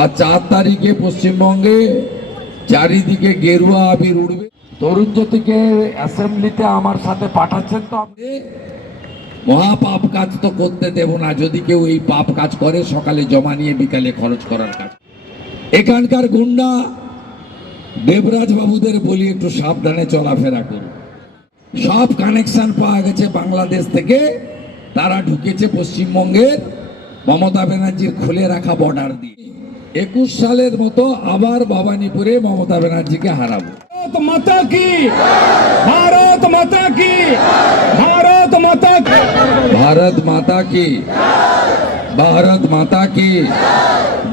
আর 4 তারিখে পশ্চিমবঙ্গে চারিদিকে গেরুয়া আবির উড়বে। তরুণ জ্যোতিকে অ্যাসেম্বলিতে আমার সাথে পাঠাচ্ছেন, তো আপনি মহাপাপ কাজ তো করতে দেব না। যদি কেউ এই পাপ কাজ করে, সকালে জমা নিয়ে বিকালে খরচ করার কাজ। এখানকার গুন্ডা দেবরাজ বাবুদের বলি একটু সাবধানে চলাফেরা করুন। সব কানেকশন পাওয়া গেছে বাংলাদেশ থেকে, তারা ঢুকেছে পশ্চিমবঙ্গের মমতা ব্যানার্জির খুলে রাখা বর্ডার দিয়ে। 21 সালের মতো আবার ভবানীপুরে মমতা ব্যানার্জিকে হারাবো। ভারত মাতা কি, ভারত মাতা কি, ভারত মাতা কি, ভারত মাতা কি, ভারত মাতা কি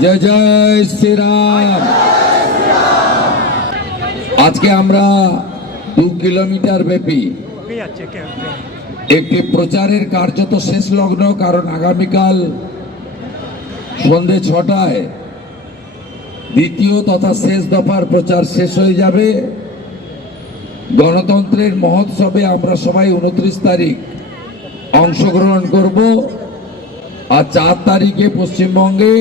জয় জয় শ্রীরাম। আজকে আমরা 2 কিলোমিটার ব্যাপী একটি প্রচারের কার্যত শেষ লগ্ন, কারণ আগামীকাল সন্ধ্যে 6টায় দ্বিতীয় তথা শেষ দফার প্রচার শেষ হয়ে যাবে। গণতন্ত্রের মহোৎসবে আমরা সবাই 29 তারিখ অংশগ্রহণ করব। আর 4 তারিখে পশ্চিমবঙ্গে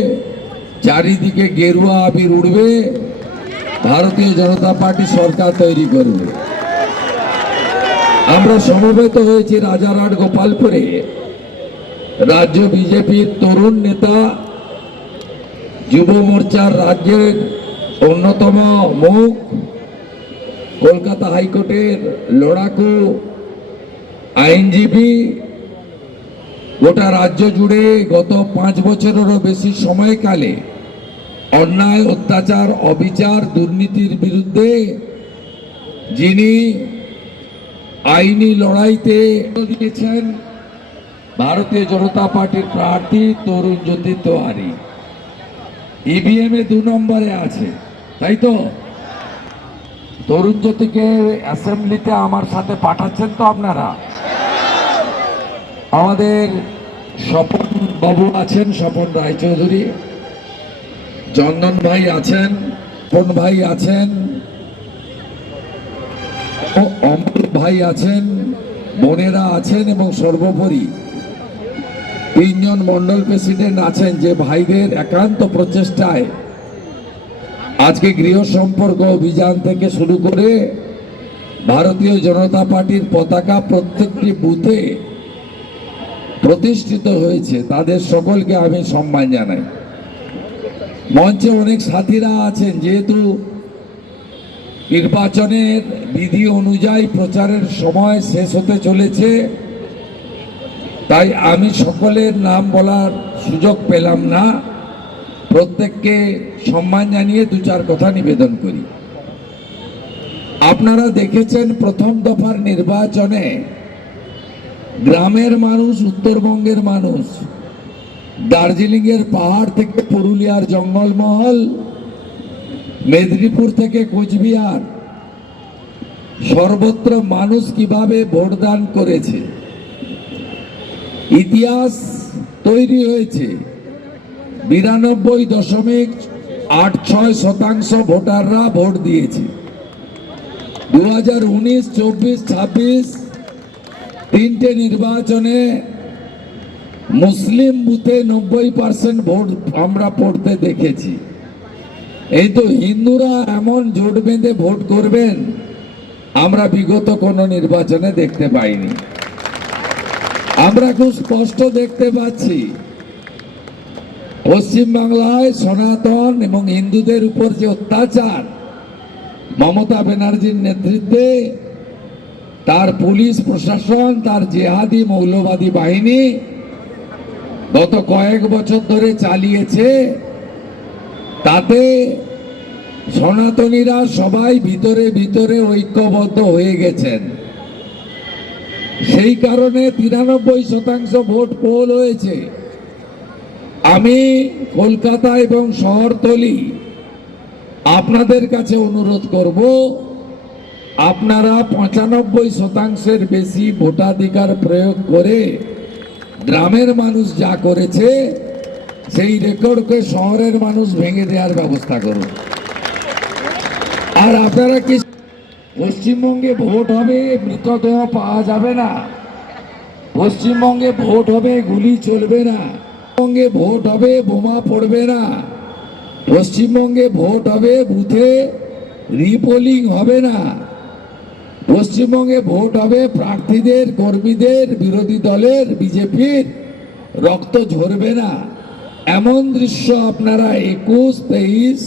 চারিদিকে গেরুয়া আবির উড়বে। ভারতীয় জনতা পার্টি সরকার তৈরি করবে। আমরা সমবেত হয়েছি রাজারহাট গোপালপুরে। রাজ্য বিজেপির তরুণ নেতা, যুব মোর্চার রাজ্যের অন্যতম মুখ, কলকাতা হাইকোর্টের লড়াকু আইনজীবী, গোটা রাজ্য জুড়ে গত 5 বছরেরও বেশি সময়কালে অন্যায়, অত্যাচার, অবিচার, দুর্নীতির বিরুদ্ধে যিনি আইনি লড়াইতে দিয়েছেন, ভারতীয় জনতা পার্টির প্রার্থী তরুণ জ্যোতি তেওয়ারি। ইভিএম এ 2 নম্বরে আছে, তাই তো? তরুণ জ্যোতিকে অ্যাসেম্বলিতে আমার সাথে পাঠাচ্ছেন তো আপনারা? আমাদের স্বপন বাবু আছেন, স্বপন রায়চৌধুরী, চন্দন ভাই আছেন, স্বপন ভাই আছেন, অমল ভাই আছেন, বোনেরা আছেন, এবং সর্বোপরি 3 জন মন্ডল প্রেসিডেন্ট আছেন, যে ভাইদের একান্ত প্রচেষ্টায় আজকে গৃহ সম্পর্ক অভিযান থেকে শুরু করে ভারতীয় জনতা পার্টির পতাকা প্রত্যেকটি বুথে প্রতিষ্ঠিত হয়েছে। তাদের সকলকে আমি সম্মান জানাই। মঞ্চে অনেক সাথীরা আছেন। যেহেতু নির্বাচনের বিধি অনুযায়ী প্রচারের সময় শেষ হতে চলেছে, তাই আমি সকলের নাম বলার সুযোগ পেলাম না। প্রত্যেককে সম্মান জানিয়ে 2-4 কথা নিবেদন করি। আপনারা দেখেছেন প্রথম দফার নির্বাচনে গ্রামের মানুষ, উত্তরবঙ্গের মানুষ, দার্জিলিং এর পাহাড় থেকে পুরুলিয়ার জঙ্গলমহল, মেদিনীপুর থেকে কোচবিহার, সর্বত্র মানুষ কিভাবে ভোটদান করেছে ইতিহাস তৈরি হয়েছে। 92.86% ভোটাররা ভোট দিয়েছে। 2019, 24, 26 তিনটে নির্বাচনে মুসলিম বুথে 90% ভোট আমরা পড়তে দেখেছি। এই তো হিন্দুরা এমন জোট বেঁধে ভোট করবেন আমরা বিগত কোনো নির্বাচনে দেখতে পাইনি। আমরা খুব স্পষ্ট দেখতে পাচ্ছি পশ্চিমবাংলায় সনাতন এবং হিন্দুদের উপর যে অত্যাচার মমতা ব্যানার্জির নেতৃত্বে তার পুলিশ প্রশাসন, তার জেহাদি মৌলবাদী বাহিনী গত কয়েক বছর ধরে চালিয়েছে, তাতে সনাতনীরা সবাই ভিতরে ভিতরে ঐক্যবদ্ধ হয়ে গেছেন। সেই কারণে 93% ভোট পোল হয়েছে। আমি কলকাতা এবং শহরতলি আপনাদের কাছে অনুরোধ করব, আপনারা 95%-এর বেশি ভোটাধিকার প্রয়োগ করে গ্রামের মানুষ যা করেছে সেই রেকর্ডকে শহরের মানুষ ভেঙে দেওয়ার ব্যবস্থা করুন। আর আপনারা কি পশ্চিমবঙ্গে ভোট হবে মৃতদেহ পাওয়া যাবে না, পশ্চিমবঙ্গে ভোট হবে গুলি চলবে না, পশ্চিমবঙ্গে ভোট হবে বোমা পড়বে না, পশ্চিমবঙ্গে ভোট হবে, বুথে রিপোলিং হবে না। পশ্চিমবঙ্গে ভোট হবে প্রার্থীদের, কর্মীদের, বিরোধী দলের, বিজেপির রক্ত ঝরবে না। এমন দৃশ্য আপনারা 21, 23,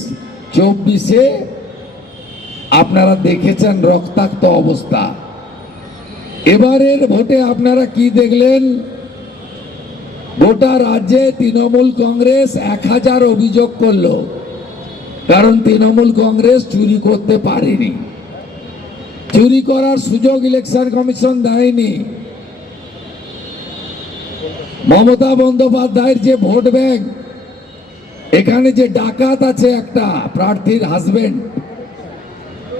24-এ আপনারা দেখেছেন, রক্তাক্ত অবস্থা। এবারের ভোটে আপনারা কি দেখলেন? গোটা রাজ্যে তৃণমূল কংগ্রেস 1000 অভিযোগ করলো, কারণ তৃণমূল কংগ্রেস চুরি করতে পারেনি। চুরি করার সুযোগ ইলেকশন কমিশন দেয়নি। মমতা বন্দ্যোপাধ্যায়ের যে ভোট ব্যাংক, এখানে যে ডাকাত আছে একটা প্রার্থীর হাজবেন্ড,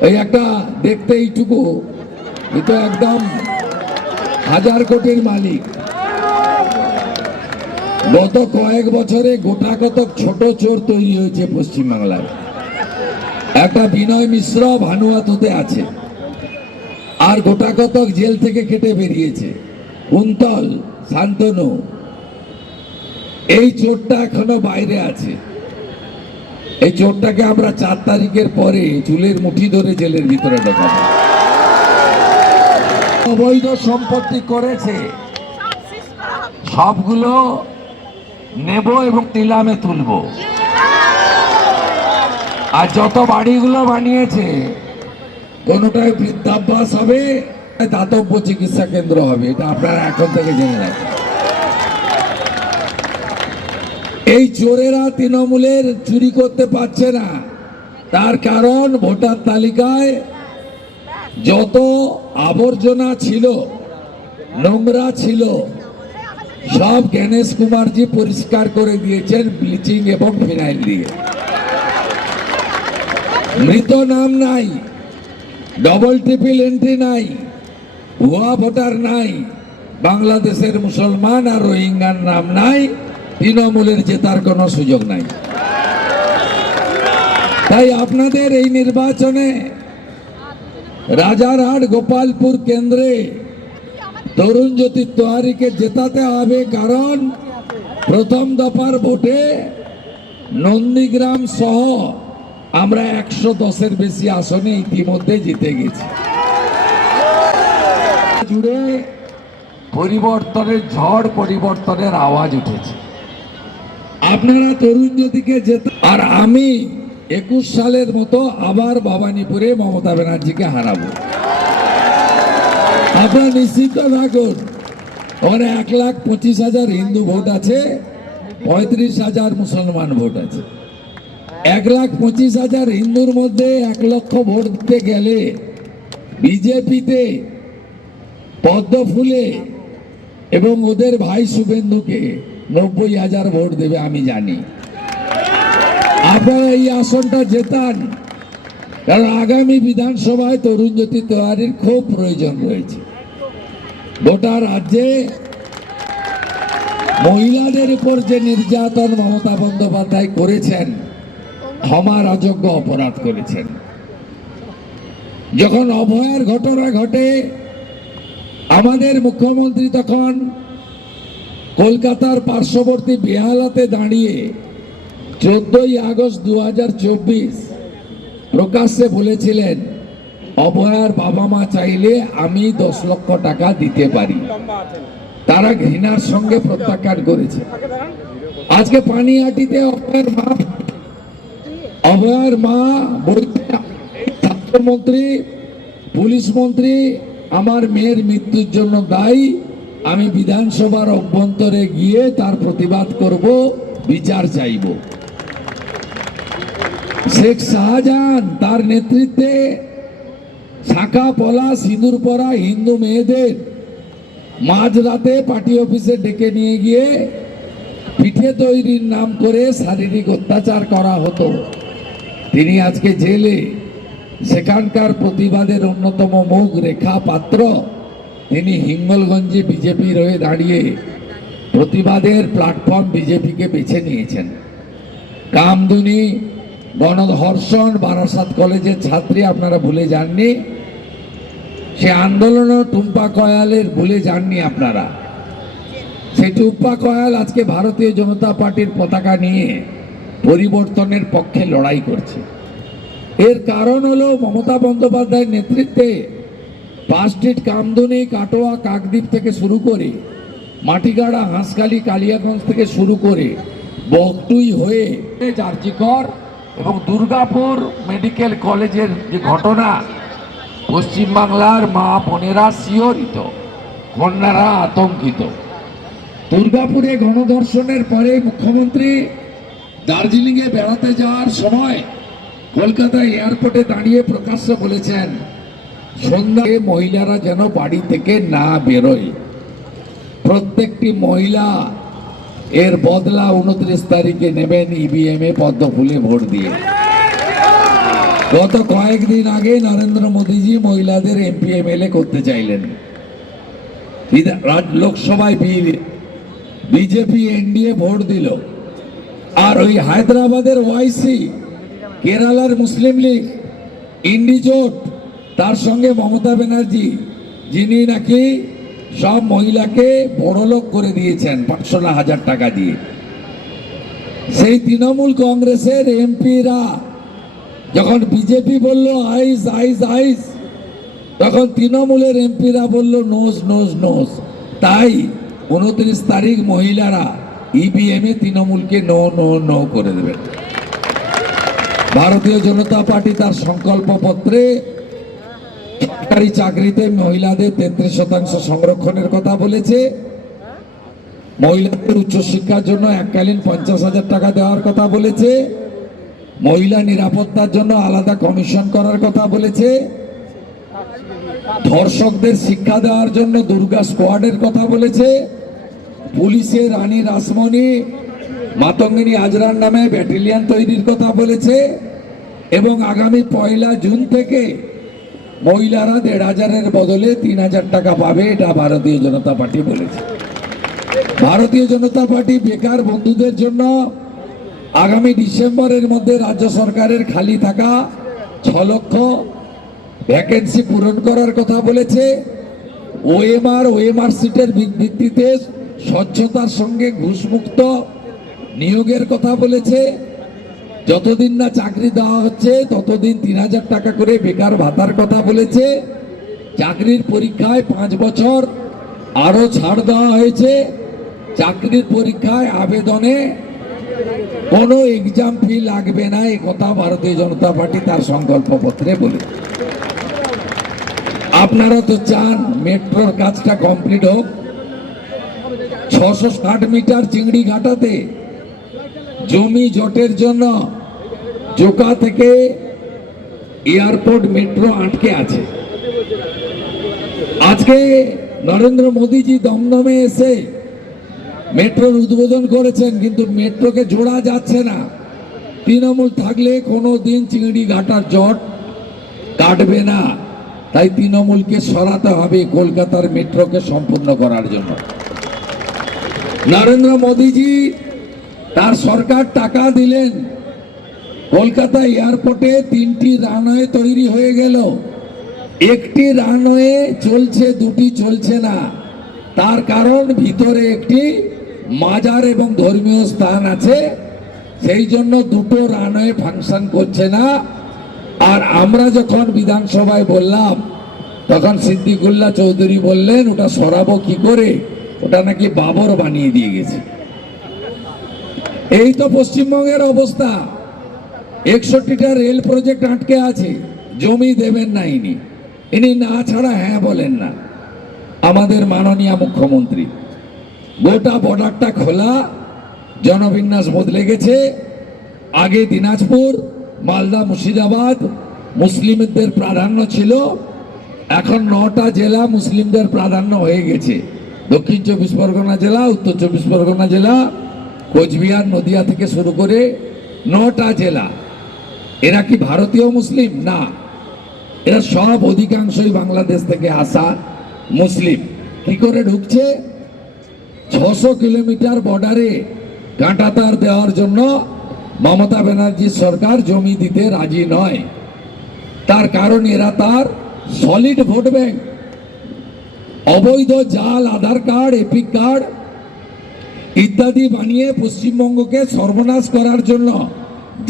এই একটা দেখতে এইটুকু, এ তো একদম 1000 কোটির মালিক। গত কয়েক বছরে গোটা কতক ছোট চোর তৈরি হয়েছে পশ্চিমবাংলায়। একটা বিনয় মিশ্র ভানুয়াতুতে আছে, আর গোটা কতক জেল থেকে কেটে বেরিয়েছে, কুন্তল, শান্তনু। এই চোরটা এখনো বাইরে আছে। এই চোরটাকে আমরা 4 তারিখের পরে চুলের মুঠি ধরে জেলের ভিতরে ঢোকাবো। অবৈধ সম্পত্তি করেছে, সবগুলো নেব এবং নিলামে তুলব। আর যত বাড়িগুলো বানিয়েছে, কোনোটায় বৃদ্ধাবাস হবে, দাতব্য চিকিৎসা কেন্দ্র হবে। এটা আপনারা এখন থেকে জেনে রাখেন। এই চোরেরা তৃণমূলের চুরি করতে পারছে না, তার কারণ ভোটার তালিকায় যত আবর্জনা ছিল, নোংরা ছিল, সব গণেশ কুমারজি পরিষ্কার করে দিয়েছেন ব্লিচিং এবং ফিনাইল দিয়ে। মৃত নাম নাই, ডবল ট্রিপল এন্ট্রি নাই, ভুয়া ভোটার নাই, বাংলাদেশের মুসলমান আর রোহিঙ্গার নাম নাই, তৃণমূলের জেতার কোনো সুযোগ নাই। তাই আপনাদের এই নির্বাচনে রাজারহাট গোপালপুর কেন্দ্রে তরুণ জ্যোতি তেওয়ারিকে জেতাতে হবে, কারণ প্রথম দফার ভোটে নন্দীগ্রাম সহ আমরা 110-এর বেশি আসনে ইতিমধ্যে জিতে গেছি। জুড়ে পরিবর্তনের ঝড়, পরিবর্তনের আওয়াজ উঠেছে। আপনারা তরুণ জ্যোতিকে জেতা, আর আমি 21 সালের মতো আবার ভবানীপুরে মমতা ব্যানার্জিকে হারাবো। আপনারা নিশ্চিত থাকুন। ওখানে 1,25,000 হিন্দু ভোট আছে, 35,000 মুসলমান ভোট আছে। 1,25,000 হিন্দুর মধ্যে 1 লক্ষ ভোট দিতে গেলে বিজেপিতে পদ্মফুলে এবং ওদের ভাই শুভেন্দুকে 90,000 ভোট দেবে, আমি জানি। আপনারা এই আসনটা জেতান, কারণ আগামী বিধানসভায় তরুণ জ্যোতি তেওয়ারির খুব প্রয়োজন রয়েছে। গোটা রাজ্যে মহিলাদের উপর যে নির্যাতন মমতা বন্দ্যোপাধ্যায় করেছেন, ক্ষমার অযোগ্য অপরাধ করেছেন। যখন অভয়ার ঘটনা ঘটে, আমাদের মুখ্যমন্ত্রী তখন কলকাতার পার্শ্ববর্তী বেহালাতে দাঁড়িয়ে 14ই আগস্ট 2024 প্রকাশ্যে বলেছিলেন, অভয়ার বাবা মা চাইলে আমি 10 লক্ষ টাকা দিতে পারি। তারা ঘৃণার সঙ্গে প্রত্যাখ্যান করেছে। আজকে পানিহাটিতে অভয়ার মা স্বাস্থ্যমন্ত্রী, পুলিশ মন্ত্রী আমার মেয়ের মৃত্যুর জন্য দায়ী, আমি বিধানসভার অভ্যন্তরে গিয়ে তার প্রতিবাদ করব, বিচার চাইব। শেখ শাহজাহান তার নেতৃত্বে শাখা পলা সিঁদুর পরা হিন্দু মেয়েদের মাঝরাতে পার্টি অফিসে ডেকে নিয়ে গিয়ে পিঠে তৈরির নাম করে শারীরিক অত্যাচার করা হতো। তিনি আজকে জেলে। সেখানকার প্রতিবাদের অন্যতম মুখ রেখা পাত্র, তিনি হিঙ্গলগঞ্জে বিজেপির হয়ে দাঁড়িয়ে প্রতিবাদের প্ল্যাটফর্ম বিজেপিকে বেছে নিয়েছেন। কামদুনি, গণধর্ষণ, বারাসাত কলেজের ছাত্রী আপনারা ভুলে যাননি। সে আন্দোলনও টুম্পা কয়ালের ভুলে যাননি আপনারা। সেই টুম্পা কয়াল আজকে ভারতীয় জনতা পার্টির পতাকা নিয়ে পরিবর্তনের পক্ষে লড়াই করছে। এর কারণ হলো মমতা বন্দ্যোপাধ্যায়ের নেতৃত্বে পাঁচটিট, কামদুনি, কাটোয়া, কাকদ্বীপ থেকে শুরু করে মাটিগাড়া, হাঁসখালি, কালিয়াগঞ্জ থেকে শুরু করে বকটুই হয়ে জার্জিকর এবং দুর্গাপুর মেডিকেল কলেজের যে ঘটনা, পশ্চিমবাংলার মা বোনেরা শিহরিত, কন্যারা আতঙ্কিত। দুর্গাপুরে গণধর্ষণের পরে মুখ্যমন্ত্রী দার্জিলিংয়ে বেড়াতে যাওয়ার সময় কলকাতা এয়ারপোর্টে দাঁড়িয়ে প্রকাশ্য বলেছেন সন্ধ্যায় মহিলারা যেন বাড়ি থেকে না বেরোয়। প্রত্যেকটি মহিলা এর বদলা 29 তারিখে নেবেন ইভিএম এ পদ্ম ফুলে ভোট দিয়ে। গত কয়েকদিন আগে নরেন্দ্র মোদীজি মহিলাদের এমপি এমএলএ করতে চাইলেন। লোকসভায় বিল বিজেপি এনডিএ ভোট দিল। আর ওই হায়দ্রাবাদের ওয়াইসি, কেরালার মুসলিম লীগ, ইন্ডিজোট, তার সঙ্গে মমতা ব্যানার্জি, যিনি নাকি সব মহিলাকে বড়লোক করে দিয়েছেন 500 না 1000 টাকা দিয়ে। সেই তৃণমূল কংগ্রেসের এমপিরা যখন বিজেপি বলল আইস আইস আইস, তখন তৃণমূলের এমপিরা বলল নোজ নোজ নোজ। তাই 29 তারিখ মহিলারা ইভিএম এ তৃণমূলকে নো নো নো করে দেবেন। ভারতীয় জনতা পার্টি তার সংকল্প পত্রে সরকারি চাকরিতে মহিলাদের 33% সংরক্ষণের কথা বলেছে, মহিলাদের উচ্চশিক্ষার জন্য এককালীন 50,000 টাকা দেওয়ার কথা বলেছে, মহিলা নিরাপত্তার জন্য আলাদা কমিশন করার কথা বলেছে, ধর্ষকদের শিক্ষা দেওয়ার জন্য দুর্গা স্কোয়াডের কথা বলেছে, পুলিশের রানী রাসমণি, মাতঙ্গিনী আজরার নামে ব্যাটালিয়ন তৈরির কথা বলেছে এবং আগামী 1 জুন থেকে মহিলারা 1,500-এর বদলে 3,000 টাকা পাবে। এটা ভারতীয় জনতা পার্টি বলেছে। ভারতীয় জনতা পার্টি বেকার বন্ধুদের জন্য আগামী ডিসেম্বরের মধ্যে রাজ্য সরকারের খালি থাকা 6 লক্ষ ভ্যাকেন্সি পূরণ করার কথা বলেছে। ওএমআর সিটের ভিত্তিতে স্বচ্ছতার সঙ্গে ঘুষমুক্ত নিয়োগের কথা বলেছে। যতদিন না চাকরি দেওয়া হচ্ছে ততদিন 3,000 টাকা করে বেকার ভাতার কথা বলেছে। চাকরির পরীক্ষায় 5 বছর আরো ছাড় দেওয়া হয়েছে। চাকরির পরীক্ষায় আবেদনে কোনো এক্সাম ফি লাগবে না, এই কথা ভারতীয় জনতা পার্টি তার সংকল্প পত্রে বলে। আপনারা তো চান মেট্রোর কাজটা কমপ্লিট হোক। 660 মিটার চিংড়ি ঘাটাতে জমি জটের জন্য জোকা থেকে এয়ারপোর্ট মেট্রো আটকে আছে। আজকে নরেন্দ্র মোদীজি দমদমে এসে মেট্রোর উদ্বোধন করেছেন, কিন্তু মেট্রোকে জোড়া যাচ্ছে না। তৃণমূল থাকলে কোনো দিন চিংড়ি ঘাটার জট কাটবে না। তাই তৃণমূলকে সরাতে হবে কলকাতার মেট্রোকে সম্পূর্ণ করার জন্য। নরেন্দ্র মোদীজি তার সরকার টাকা দিলেন, কলকাতা এয়ারপোর্টে 3টি রানওয়ে তৈরি হয়ে গেল। একটি রানওয়ে চলছে, 2টি চলছে না। তার কারণ ভিতরে একটি মাজার এবং ধর্মীয় স্থান আছে, সেই জন্য 2টো রানওয়ে ফাংশন করছে না। আর আমরা যখন বিধানসভায় বললাম তখন সিদ্দিকুল্লাহ চৌধুরী বললেন ওটা সরাবো কি করে, ওটা নাকি বাবর বানিয়ে দিয়ে গেছে। এই তো পশ্চিমবঙ্গের অবস্থা। 61টা রেল প্রজেক্ট আটকে আছে, জমি দেবেন না ইনি না ছাড়া হ্যাঁ বলেন না। আমাদের মাননীয় মুখ্যমন্ত্রী, গোটা বর্ডারটা খোলা, জনবিন্যাস বদলে গেছে। আগে দিনাজপুর, মালদা, মুর্শিদাবাদ মুসলিমদের প্রাধান্য ছিল, এখন 9টা জেলা মুসলিমদের প্রাধান্য হয়ে গেছে। দক্ষিণ 24 পরগনা জেলা, উত্তর 24 পরগনা জেলা, কোচবিহার, নদিয়া থেকে শুরু করে 9টা জেলা। এরা কি ভারতীয় মুসলিম? না, এরা সব অধিকাংশই বাংলাদেশ থেকে আসা মুসলিম। কি করে ঢুকছে? 600 কিলোমিটার বর্ডারে কাঁটাতার দেওয়ার জন্য মমতা ব্যানার্জির সরকার জমি দিতে রাজি নয়। তার কারণ এরা তার সলিড ভোট ব্যাংক, অবৈধ জাল আধার কার্ড, এপিক কার্ড ইত্যাদি বানিয়ে পশ্চিমবঙ্গকে সর্বনাশ করার জন্য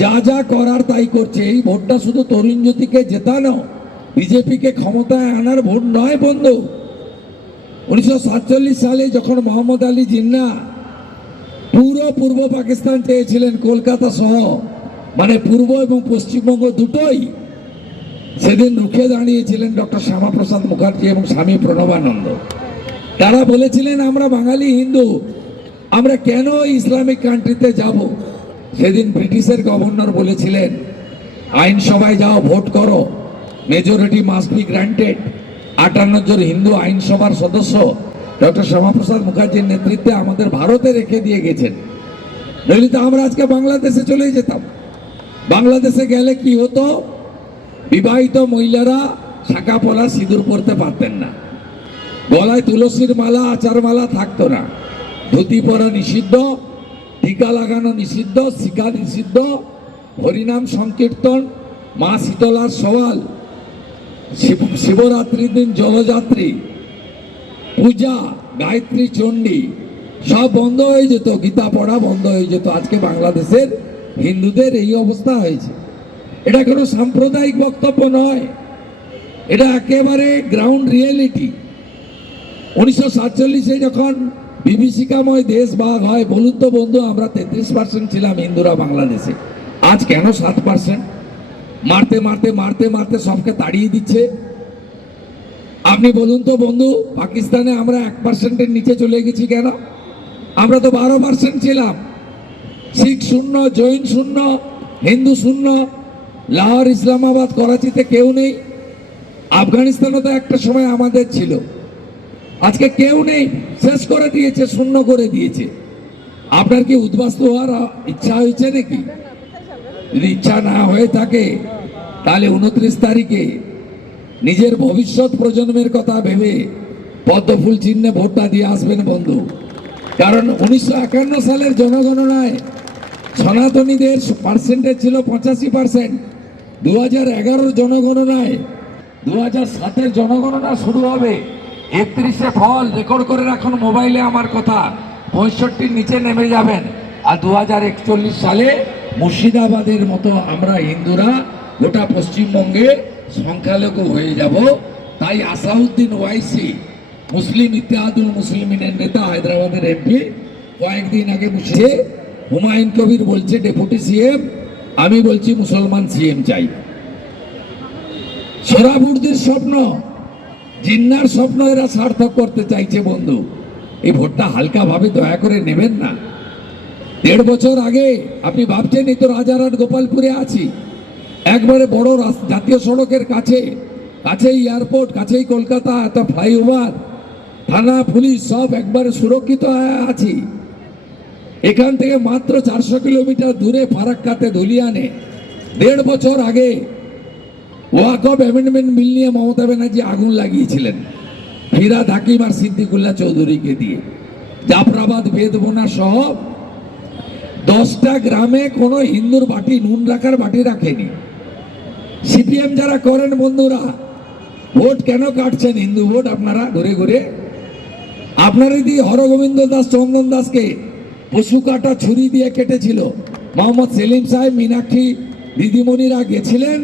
যা যা করার তাই করছে। এই ভোটটা শুধু তরুণ জ্যোতিকে জেতানো, বিজেপিকে ক্ষমতায় আনার ভোট নয় বন্ধু। 1947 সালে যখন মোহাম্মদ আলী জিন্নাহ পুরো পূর্ব পাকিস্তান চেয়েছিলেন, কলকাতা সহ, মানে পূর্ব এবং পশ্চিমবঙ্গ দুটোই, সেদিন রুখে দাঁড়িয়েছিলেন ডক্টর শ্যামাপ্রসাদ মুখার্জি এবং স্বামী প্রণবানন্দ। তারা বলেছিলেন আমরা বাঙালি হিন্দু, আমরা কেন ইসলামিক কান্ট্রিতে যাব। সেদিন ব্রিটিশের গভর্নর বলেছিলেন আইনসভায় যাও, ভোট করো, মেজরিটি মাস্ট বি গ্রান্টেড। 58 জন হিন্দু আইনসভার সদস্য ডক্টর শ্যামাপ্রসাদ মুখার্জির নেতৃত্বে আমাদের ভারতে রেখে দিয়ে গেছেন। নইলে তো আমরা আজকে বাংলাদেশে চলে যেতাম। বাংলাদেশে গেলে কি হতো, বিবাহিত মহিলারা শাঁখা পলা সিঁদুর পরতে পারতেন না, গলায় তুলসীর মালা আচার মালা থাকতো না, ধুতি পরা নিষিদ্ধ, টিকা লাগানো নিষিদ্ধ, শিখা নিষিদ্ধ, হরিনাম সংকীর্তন, মা শীতলার সওয়াল, শিবরাত্রির দিন জলযাত্রী, পূজা, গায়ত্রী চণ্ডী সব বন্ধ হয়ে যেত, গীতা পড়া বন্ধ হয়ে যেত। আজকে বাংলাদেশের হিন্দুদের এই অবস্থা হয়েছে। এটা কোনো সাম্প্রদায়িক বক্তব্য নয়, এটা একেবারে গ্রাউন্ড রিয়েলিটি। 1947-এ যখন বিভীষিকাময় দেশ ভাগ হয়, বলুন তো বন্ধু, আমরা 33% ছিলাম হিন্দুরা বাংলাদেশে, আজ কেন 7%? মারতে মারতে মারতে মারতে সবকে তাড়িয়ে দিচ্ছে। আপনি বলুন তো বন্ধু, পাকিস্তানে আমরা 1%-এর নিচে চলে গেছি কেন? আমরা তো 12% ছিলাম। শিখ শূন্য, জৈন শূন্য, হিন্দু শূন্য, লাহোর, ইসলামাবাদ, করাচিতে কেউ নেই। আফগানিস্তানও তো একটা সময় আমাদের ছিল, আজকে কেউ নেই, শেষ করে দিয়েছে, শূন্য করে দিয়েছে। আপনার কি উদ্বাস্তু হওয়ার ইচ্ছা হয়েছে নাকি? যদি ইচ্ছা না হয়ে থাকে তাহলে 29 তারিখে নিজের ভবিষ্যৎ প্রজন্মের কথা ভেবে পদ্মফুল চিহ্নে ভোটটা দিয়ে আসবেন বন্ধু। কারণ 1951 সালের জনগণনায় সনাতনীদের পার্সেন্টেজ ছিল 85%। 2011 জনগণনায়, 2007-এর জনগণনা শুরু হবে 31-এ ফল রেকর্ড করে রাখুন মোবাইলে আমার কথা, 65-র নিচে নেমে যাবেন। আর 2041 সালে মুর্শিদাবাদের মতো আমরা হিন্দুরা গোটা পশ্চিমবঙ্গে সংখ্যালঘু হয়ে যাব। তাই আসাউদ্দিন ওয়াইসি, মুসলিম ইত্তেহাদুল মুসলিমিনের নেতা, হায়দ্রাবাদের এমপি, কয়েকদিন আগে বসে হুমায়ুন কবির বলছে ডেপুটি সিএম, আমি বলছি মুসলমান সিএম চাই। সোহরাবুর্দির স্বপ্ন, জিন্নার স্বপ্ন এরা সার্থক করতে চাইছে বন্ধু। এই ভোটটা হালকা ভাবে দয়া করে নেবেন না। 1.5 বছর আগে আপনি ভাবছেন এই তো রাজারহাট গোপালপুরে আছি, একবারে বড় জাতীয় সড়কের কাছে, কাছেই এয়ারপোর্ট, কাছেই কলকাতা, এত ফ্লাইওভার, থানা, পুলিশ সব একবারে সুরক্ষিত আছি। এখান থেকে মাত্র 400 কিলোমিটার দূরে ফারাক্কাতে, ধুলিয়ানে 1.5 বছর আগে ওয়াকফ অ্যামেন্ডমেন্ট বিল নিয়ে মমতা ব্যানার্জি আগুন লাগিয়েছিলেন ফিরাদ হাকিম আর সিদ্দিকুল্লাহ চৌধুরীকে দিয়ে। জাফরাবাদ, বেদবোনা সহ 10টা গ্রামে কোনো হিন্দুর বাটি, নুন রাখার বাটি রাখেনি। সিপিএম যারা করেন বন্ধুরা, ভোট কেন কাটছেন হিন্দু ভোট আপনারা ঘুরে ঘুরে? আপনারই দিয়ে হরগোবিন্দ দাস, চন্দন দাসকে পশু কাটা ছুরি দিয়ে কেটেছিল। মোহাম্মদ সেলিম সাহেব, মীনাক্ষী দিদিমণিরা গেছিলেন,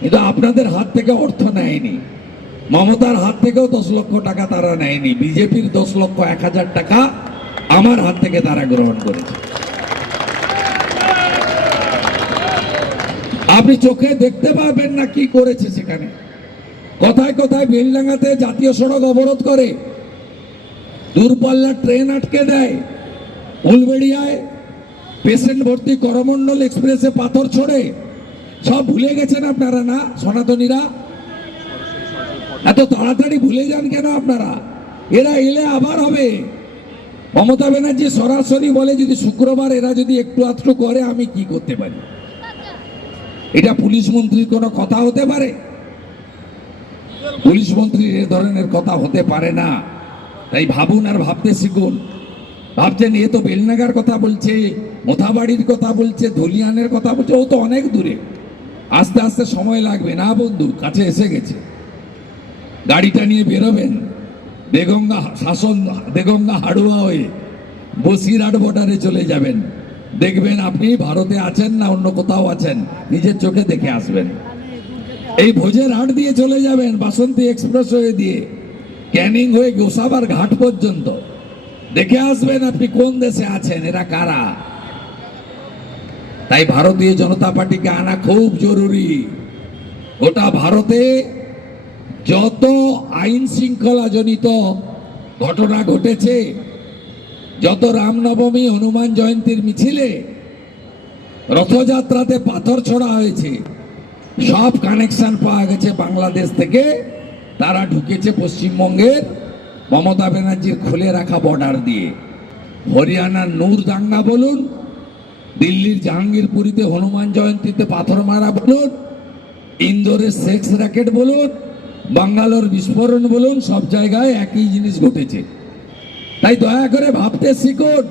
কিন্তু আপনাদের হাত থেকে অর্থ নেয়নি। মমতার হাত থেকেও 10 লক্ষ টাকা তারা নেয়নি। বিজেপির 10,01,000 টাকা আমার হাত থেকে তারা গ্রহণ করেছে। আপনি চোখে দেখতে পাবেন না কি করেছে সেখানে। কোথায় কোথায় বেলডাঙ্গাতে জাতীয় সড়ক অবরোধ করে, দূরপাল্লার ট্রেন আটকে দেয়, উলবেড়িয়ায় পেশেন্ট ভর্তি করমণ্ডল এক্সপ্রেসে পাথর ছোড়ে। সব ভুলে গেছেন আপনারা না সনাতনীরা? এত তাড়াতাড়ি ভুলে যান কেন আপনারা? এরা এলে আবার হবে। মমতা ব্যানার্জি সরাসরি বলে যদি শুক্রবার এরা যদি একটু আধটু করে আমি কি করতে পারি? এটা পুলিশ মন্ত্রীর কোনো কথা হতে পারে? পুলিশ মন্ত্রীর এ ধরনের কথা হতে পারে না। তাই ভাবুন আর ভাবতে শিখুন। ভাবছেন এ তো বেলনাগার কথা বলছে, মোথাবাড়ির কথা বলছে, ধুলিয়ানের কথা বলছে, ও তো অনেক দূরে, আস্তে আস্তে সময় লাগবে। না বন্ধু, কাছে এসে গেছে। গাড়িটা নিয়ে বেরোবেন দেগঙ্গা শাসন, দেগঙ্গা হাড়ুয়া হয়ে বসিরহাট বর্ডারে চলে যাবেন, দেখবেন আপনি ভারতে আছেন না অন্য কোথাও আছেন, নিজের চোখে দেখে আসবেন। এই ভোজের হাট দিয়ে চলে যাবেন, বাসন্তী এক্সপ্রেস হয়ে দিয়ে ক্যানিং হয়ে গোসাবার ঘাট পর্যন্ত, দেখে আসবেন আপনি কোন দেশে আছেন, এরা কারা। তাই ভারতীয় জনতা পার্টিকে আনা খুব জরুরি। গোটা ভারতে যত আইন শৃঙ্খলা জনিত ঘটনা ঘটেছে, যত রামনবমী হনুমান জয়ন্তীর মিছিলে রথযাত্রাতে পাথর ছোড়া হয়েছে, সব কানেকশন পাওয়া গেছে বাংলাদেশ থেকে। তারা ঢুকেছে পশ্চিমবঙ্গের মমতা ব্যানার্জির খুলে রাখা বর্ডার দিয়ে। হরিয়ানার নূর দাঙ্গা বলুন, দিল্লির জাহাঙ্গীরপুরীতে হনুমান জয়ন্তীতে পাথর মারা বলুন, ইন্দোরের সেক্স র্যাকেট বলুন, বাঙ্গালোর বিস্ফোরণ বলুন, সব জায়গায় একই জিনিস ঘটেছে। তাই দয়া করে ভাবতে শিখুন।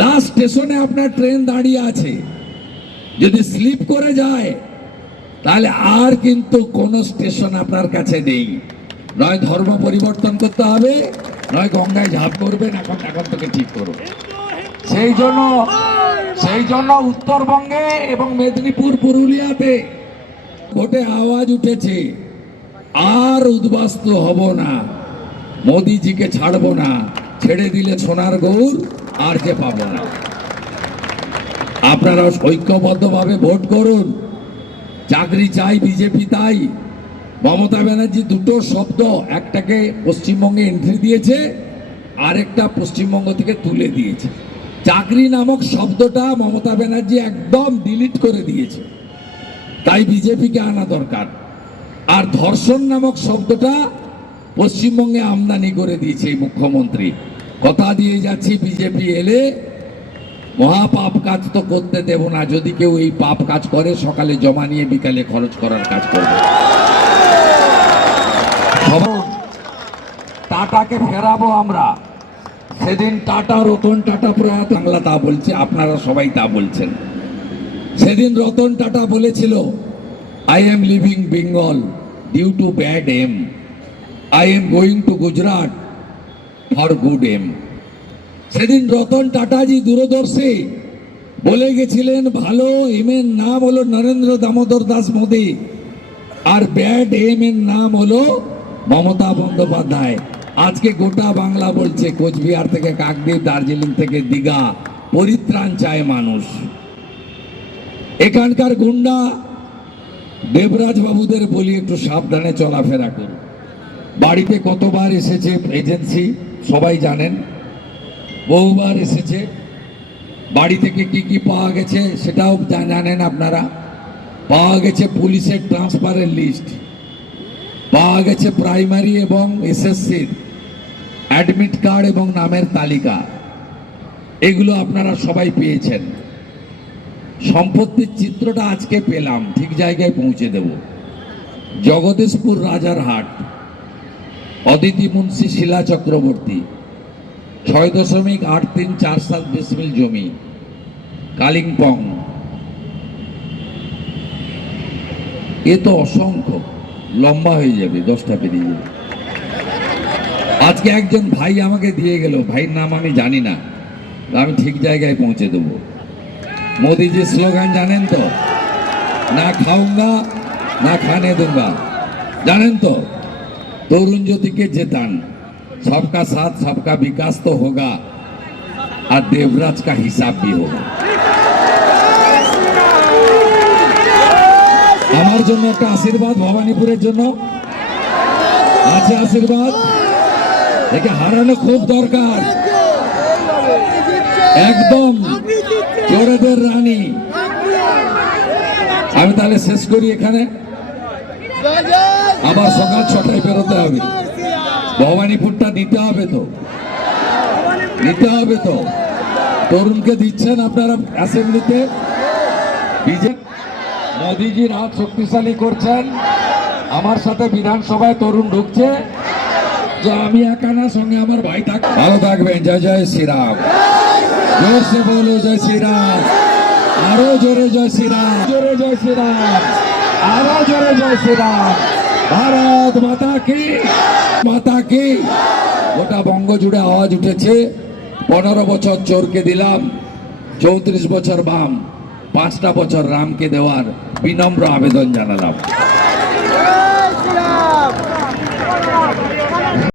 লাস্ট স্টেশনে আপনার ট্রেন দাঁড়িয়ে আছে, যদি স্লিপ করে যায় তাহলে আর কিন্তু কোনো স্টেশন আপনার কাছে নেই। নয় ধর্ম পরিবর্তন করতে হবে, নয় গঙ্গায় ঝাঁপ করবেন, এখন থেকে ঠিক করুন। সেই জন্য উত্তরবঙ্গে এবং মেদিনীপুর পুরুলিয়াতে ভোটে আওয়াজ উঠেছে, আর উদ্বাস্তু হব না, মোদিজিকে ছাড়বো না, ছেড়ে দিলে সোনার গৌর আর যে পাবো না। আপনারা ঐক্যবদ্ধভাবে ভোট করুন। চাকরি চাই বিজেপি তাই। মমতা ব্যানার্জি দুটো শব্দ, একটাকে পশ্চিমবঙ্গে এন্ট্রি দিয়েছে, আরেকটা পশ্চিমবঙ্গ থেকে তুলে দিয়েছে। চাকরি নামক শব্দটা মমতা ব্যানার্জি একদম ডিলিট করে দিয়েছে, তাই বিজেপিকে আনা দরকার। আর ধর্ষণ নামক শব্দটা পশ্চিমবঙ্গে আমদানি করে দিয়েছে এই মুখ্যমন্ত্রী। কথা দিয়ে যাচ্ছি, বিজেপি এলে মহাপাপ কাজ তো করতে দেব না। যদি কেউ এই পাপ কাজ করে, সকালে জমা নিয়ে বিকালে খরচ করার কাজ করবে। টাটাকে ফেরাবো আমরা। সেদিন টাটা, রতন টাটা প্রয়াত, বাংলা তা বলছে, আপনারা সবাই তা বলছেন। সেদিন রতন টাটা বলেছিল, I am living Bengal due to bad M, I am going to Gujarat for good M. সেদিন রতন টাটাজি দূরদর্শী বলে গেছিলেন, ভালো এম এর নাম হলো নরেন্দ্র দামোদর দাস মোদী, আর ব্যাড এম এর নাম হলো মমতা বন্দ্যোপাধ্যায়। আজকে গোটা বাংলা বলছে, কোচবিহার থেকে কাকদ্বীপ, দার্জিলিং থেকে দীঘা, পরিত্রাণ চায় মানুষ। এখানকার গুন্ডা দেবরাজ বাবুদের বলি একটু সাবধানে চলাফেরা করুন। বাড়িতে কতবার এসেছে এজেন্সি সবাই জানেন, বহুবার এসেছে। বাড়ি থেকে কি কি পাওয়া গেছে সেটাও জানেন আপনারা। পাওয়া গেছে পুলিশের ট্রান্সফারের লিস্ট, পাওয়া গেছে প্রাইমারি এবং এসএসসির অ্যাডমিট কার্ড এবং নামের তালিকা। এগুলো আপনারা সবাই পেয়েছেন। সম্পত্তির চিত্রটা আজকে পেলাম, ঠিক জায়গায় পৌঁছে দেব। জগদীশপুর রাজারহাট, অদিতি মুন্সি শিলা চক্রবর্তী, 6.834 ডিসমিল জমি, কালিম্পং। এ তো অসংখ্য, লম্বা হয়ে যাবে, 10টা পেরিয়ে যাবে। আজকে একজন ভাই আমাকে দিয়ে গেল, ভাইয়ের নাম আমি জানি না, আমি ঠিক জায়গায় পৌঁছে দেবো। মোদিজির স্লোগান জানেন তো, না খাউঙ্গা না খানে दूंगा, জানেন তো? তরুণ জ্যোতিকে জেতান, सबका साथ सबका विकास तो होगा और देवराज का हिसाब भी होगा। আমার জন্য একটা আশীর্বাদ ভবানীপুরের জন্য আছে, আশীর্বাদ। একে হারানো খুব দরকার, একদম চোরেদের রানী। আমি তাহলে শেষ করি এখানে, আবার সকাল 6টায় বেরোতে হবে। ভবানীপুরটা নিতে হবে তো, নিতে হবে তো। তরুণকে দিচ্ছেন আপনারা অ্যাসেম্বলিতে, মোদিজির হাত শক্তিশালী করছেন। আমার সাথে বিধানসভায় তরুণ ঢুকছে, যে আমি একা না, সঙ্গে আমার ভাই থাক। ভালো থাকবেন। জয় জয় শ্রীরাম। জোর সে বলো জয় শ্রীরাম, আরো জোরে জয় শ্রীরাম, জোরে জয় শ্রীরাম, আরো জোরে জয় শ্রীরাম। ভারত মাতা কি, মাতা কি। গোটা বঙ্গ জুড়ে আওয়াজ উঠেছে, 15 বছর চোরকে দিলাম, 34 বছর বাম, 5টা বছর রামকে দেওয়ার বিনম্র আবেদন জানালাম।